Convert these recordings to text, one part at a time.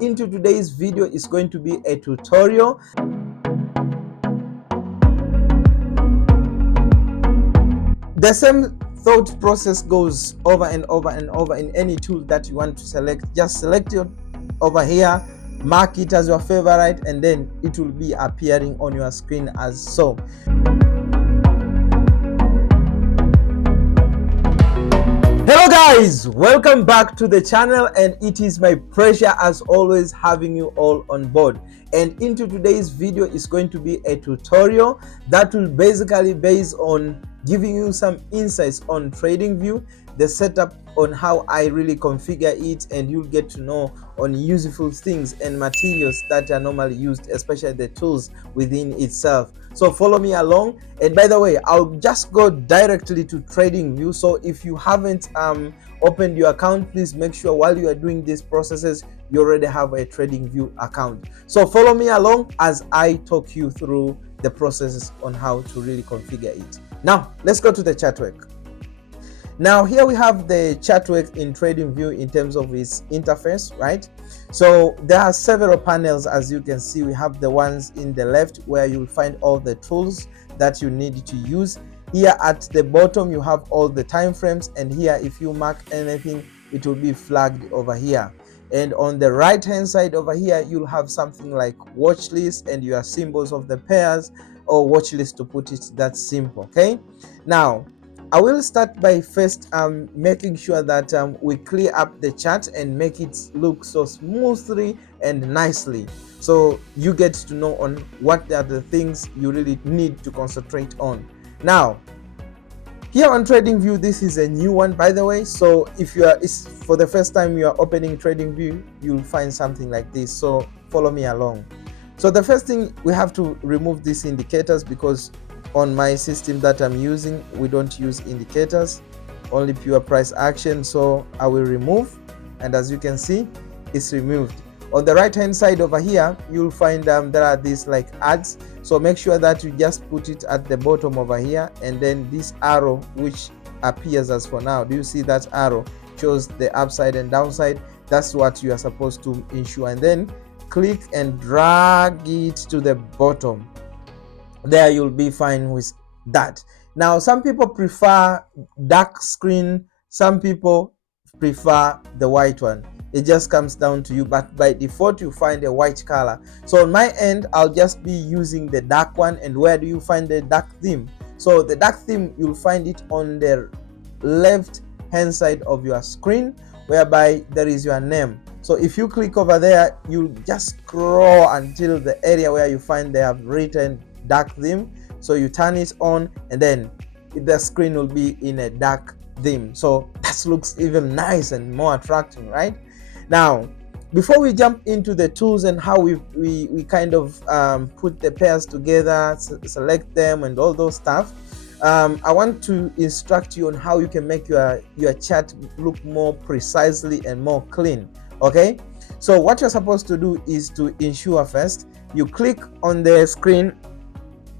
into today's video is going to be a tutorial. The same thought process goes over and over and over in any tool that you want to select. Just select it over here, mark it as your favorite, and then it will be appearing on your screen as so. Hello guys, welcome back to the channel, and it is my pleasure as always having you all on board. And into today's video is going to be a tutorial that will basically base on giving you some insights on TradingView, the setup on how I really configure it, and you'll get to know on useful things and materials that are normally used, especially the tools within itself. So follow me along. And by the way, I'll just go directly to TradingView. So if you haven't opened your account, please make sure while you are doing these processes, you already have a TradingView account. So follow me along as I talk you through the processes on how to really configure it. Now, let's go to the chart work. Now, here we have the chart work in TradingView in terms of its interface, right? So there are several panels, as you can see. We have the ones in the left where you'll find all the tools that you need to use. Here at the bottom, you have all the time frames, and here if you mark anything, it will be flagged over here. And on the right hand side over here, you'll have something like watch list and your symbols of the pairs, or watch list to put it that simple. Okay, now I will start by first making sure that we clear up the chart and make it look so smoothly and nicely, so you get to know on what are the things you really need to concentrate on. Now, here on TradingView, this is a new one, by the way. So if you are, for the first time you are opening TradingView, you'll find something like this. So follow me along. So the first thing, we have to remove these indicators, because on my system that I'm using, we don't use indicators, only pure price action. So I will remove, and as you can see, it's removed. On the right hand side over here, you'll find there are these like ads. So make sure that you just put it at the bottom over here, and then this arrow which appears as for now, do you see that arrow shows the upside and downside? That's what you are supposed to ensure, and then click and drag it to the bottom. There, you'll be fine with that. Now, some people prefer dark screen, some people prefer the white one. It just comes down to you, but by default you find a white color. So on my end, I'll just be using the dark one. And where do you find the dark theme? So the dark theme, you'll find it on the left hand side of your screen, whereby there is your name. So if you click over there, you'll just scroll until the area where you find they have written dark theme. So you turn it on, and then the screen will be in a dark theme. So that looks even nice and more attractive, right? Now, before we jump into the tools and how we kind of put the pairs together, select them and all those stuff, I want to instruct you on how you can make your chart look more precisely and more clean. Okay, so what you're supposed to do is to ensure first you click on the screen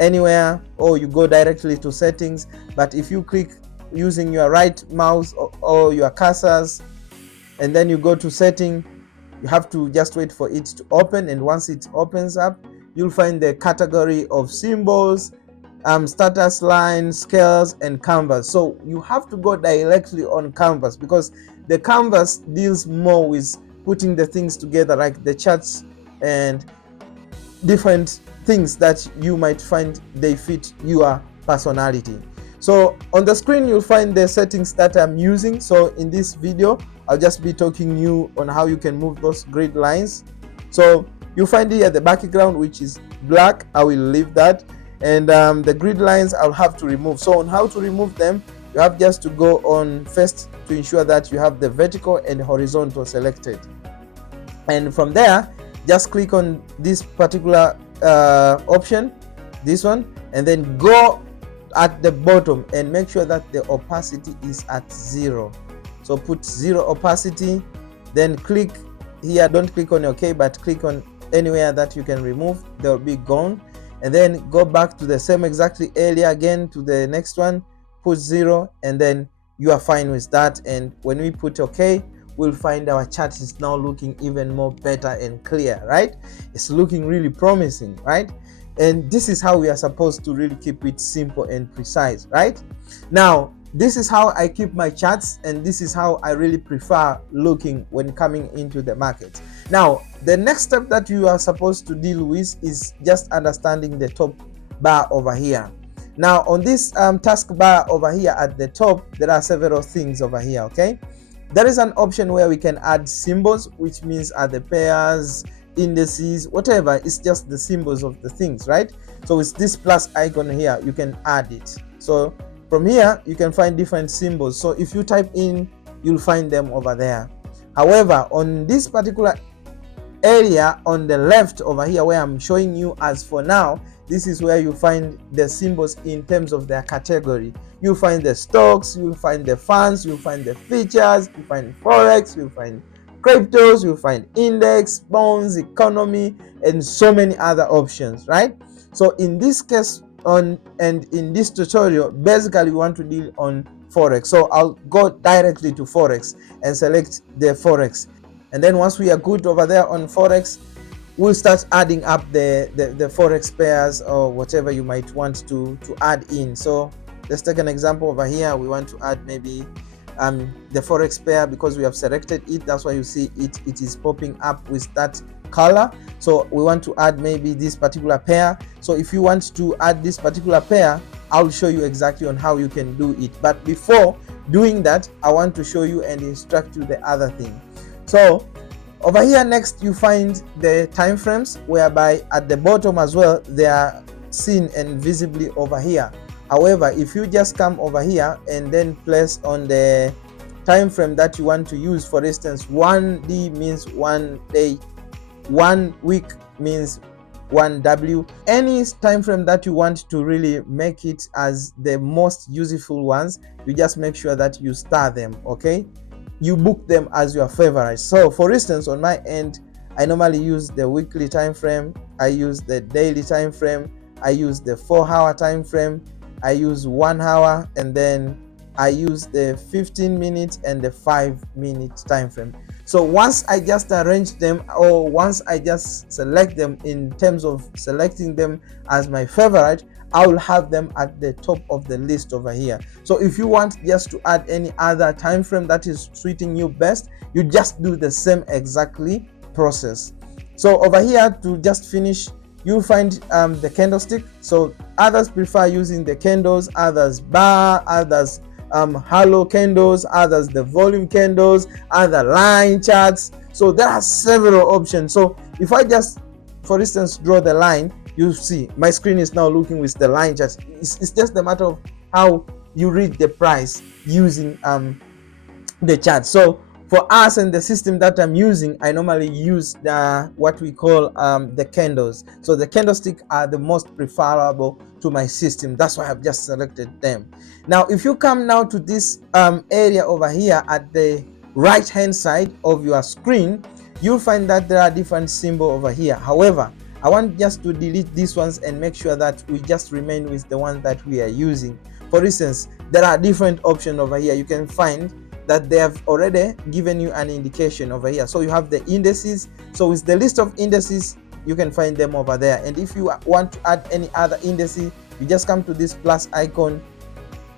anywhere, or you go directly to settings. But if you click using your right mouse or your cursors, and then you go to setting, you have to just wait for it to open. And once it opens up, you'll find the category of symbols, status line, scales, and canvas. So you have to go directly on canvas, because the canvas deals more with putting the things together, like the charts and different things that you might find they fit your personality. So on the screen, you'll find the settings that I'm using. So in this video, I'll just be talking you on how you can move those grid lines. So you'll find here the background, which is black. I will leave that. And the grid lines I'll have to remove. So on how to remove them, you have just to go on first to ensure that you have the vertical and horizontal selected. And from there, just click on this particular option, this one, and then go at the bottom and make sure that the opacity is at 0. So put 0 opacity, then click here. Don't click on OK, but click on anywhere that you can remove. They will be gone. And then go back to the same exactly area again, to the next one, put 0, and then you are fine with that. And when we put OK, we'll find our chart is now looking even more better and clear, right? It's looking really promising, right? And this is how we are supposed to really keep it simple and precise, right? Now, this is how I keep my charts, and this is how I really prefer looking when coming into the market. Now, the next step that you are supposed to deal with is just understanding the top bar over here. Now, on this taskbar over here at the top, there are several things over here, okay? There is an option where we can add symbols, which means the pairs, indices, whatever. It's just the symbols of the things, right? So it's this plus icon here, you can add it. So from here, you can find different symbols. So if you type in, you'll find them over there. However, on this particular area on the left over here where I'm showing you as for now, this is where you find the symbols in terms of their category. You'll find the stocks, you'll find the funds, you'll find the features, you'll find forex, you'll find cryptos, you'll find index, bonds, economy, and so many other options, right? So in this case and in this tutorial, basically we want to deal on forex. So I'll go directly to forex and select the forex. And then once we are good over there on forex, we'll start adding up the forex pairs or whatever you might want to add in. So let's take an example over here. We want to add maybe the forex pair because we have selected it. That's why you see it is popping up with that color. So we want to add maybe this particular pair. So if you want to add this particular pair, I'll show you exactly on how you can do it. But before doing that, I want to show you and instruct you the other thing. So over here next, you find the time frames, whereby at the bottom as well they are seen and visibly over here. However, if you just come over here and then place on the time frame that you want to use, for instance, 1D means 1 day, 1 week means 1W, any time frame that you want to really make it as the most useful ones, you just make sure that you star them, okay? You book them as your favorite. So for instance, on my end, I normally use the weekly time frame, I use the daily time frame, I use the 4-hour time frame, I use 1 hour, and then I use the 15 minutes and the 5-minute time frame. So once I just arrange them, or once I just select them in terms of selecting them as my favorite, I will have them at the top of the list over here. So if you want just to add any other time frame that is suiting you best, you just do the same exactly process. So over here, to just finish, you'll find the candlestick. So others prefer using the candles, others bar, others halo candles, others the volume candles, other line charts. So there are several options. So if I just, for instance, draw the line, you see my screen is now looking with the line charts. It's just a matter of how you read the price using the chart. So for us and the system that I'm using, I normally use the what we call the candles. So the candlestick are the most preferable to my system. That's why I've just selected them. Now, if you come now to this area over here at the right hand side of your screen, you'll find that there are different symbols over here. However, I want just to delete these ones and make sure that we just remain with the one that we are using. For instance, there are different options over here. You can find that they have already given you an indication over here. So you have the indices. So with the list of indices, you can find them over there. And if you want to add any other indices, you just come to this plus icon,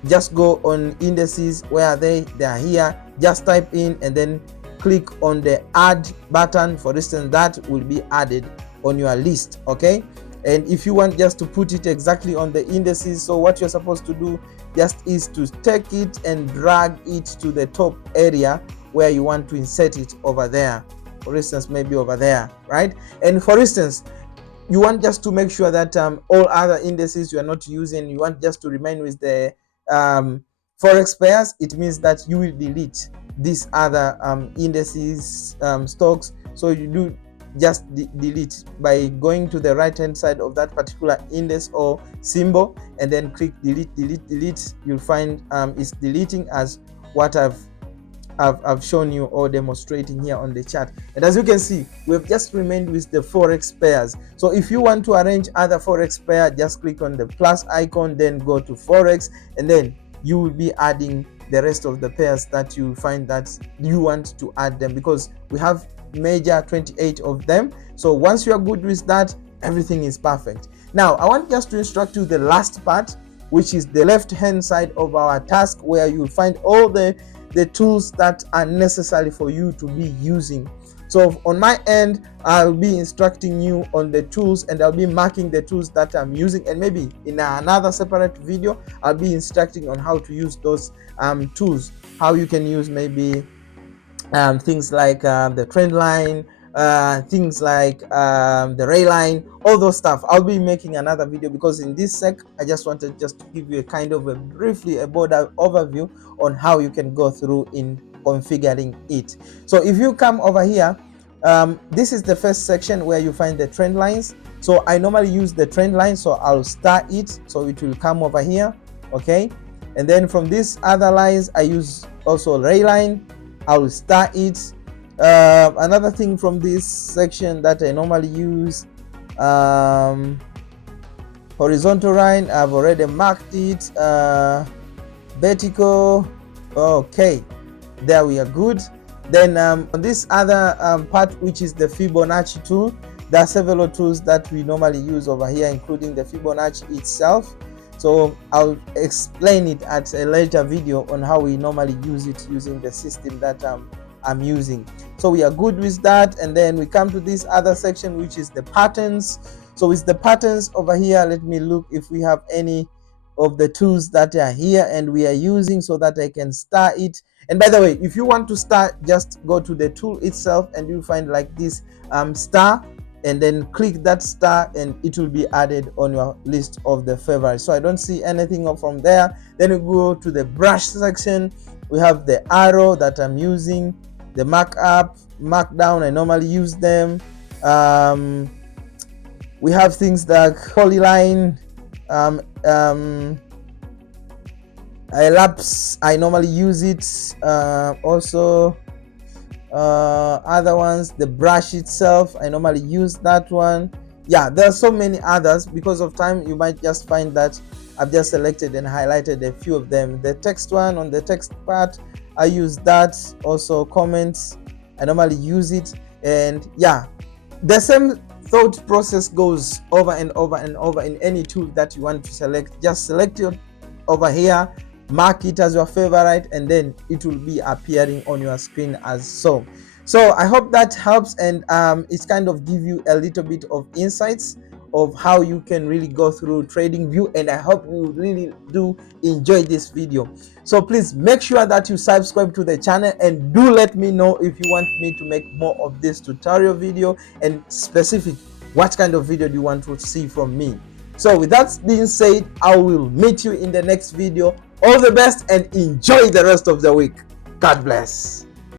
just go on indices. Where are they? They are here. Just type in and then click on the add button. For instance, that will be added on your list, okay? And if you want just to put it exactly on the indices, so what you're supposed to do just is to take it and drag it to the top area where you want to insert it over there. For instance, maybe over there, right? And for instance, you want just to make sure that all other indices you are not using, you want just to remain with the forex pairs. It means that you will delete these other indices, stocks. So you do just delete by going to the right hand side of that particular index or symbol and then click delete. You'll find it's deleting as what I've shown you or demonstrating here on the chart. And as you can see, we've just remained with the forex pairs. So if you want to arrange other forex pair, just click on the plus icon, then go to forex, and then you will be adding the rest of the pairs that you find that you want to add them, because we have major 28 of them. So once you are good with that, everything is perfect. Now I want just to instruct you the last part, which is the left hand side of our task, where you find all the tools that are necessary for you to be using. So on my end, I'll be instructing you on the tools, and I'll be marking the tools that I'm using, and maybe in another separate video I'll be instructing on how to use those tools, how you can use maybe things like the trend line, things like the ray line, all those stuff. I'll be making another video, because in this sec I just wanted just to give you a kind of a briefly a broader overview on how you can go through in configuring it. So if you come over here, this is the first section where you find the trend lines. So I normally use the trend line, so I'll start it, so it will come over here, okay? And then from these other lines I use also ray line, I will start it. Another thing from this section that I normally use, horizontal line, I've already marked it. Vertical, okay, there we are good. Then on this other part, which is the Fibonacci tool, there are several tools that we normally use over here, including the Fibonacci itself. So I'll explain it at a later video on how we normally use it using the system that I'm using. So we are good with that. And then we come to this other section, which is the patterns. So with the patterns over here, let me look if we have any of the tools that are here and we are using, so that I can start it. And by the way, if you want to start, just go to the tool itself and you'll find like this star, and then click that star and it will be added on your list of the favorites. So I don't see anything from there. Then we go to the brush section. We have the arrow that I'm using, the markup, markdown, I normally use them. We have things like polyline, elapse, I normally use it. Also other ones, the brush itself, I normally use that one. Yeah, there are so many others. Because of time, you might just find that I've just selected and highlighted a few of them. The text one, on the text part, I use that. Also comments, I normally use it. And yeah, the same thought process goes over and over and over in any tool that you want to select. Just select it over here, mark it as your favorite, and then it will be appearing on your screen as so. So I hope that helps, and it's kind of give you a little bit of insights of how you can really go through TradingView, and I hope you really do enjoy this video. So please make sure that you subscribe to the channel, and do let me know if you want me to make more of this tutorial video, and specific what kind of video do you want to see from me. So with that being said, I will meet you in the next video. All the best and enjoy the rest of the week. God bless.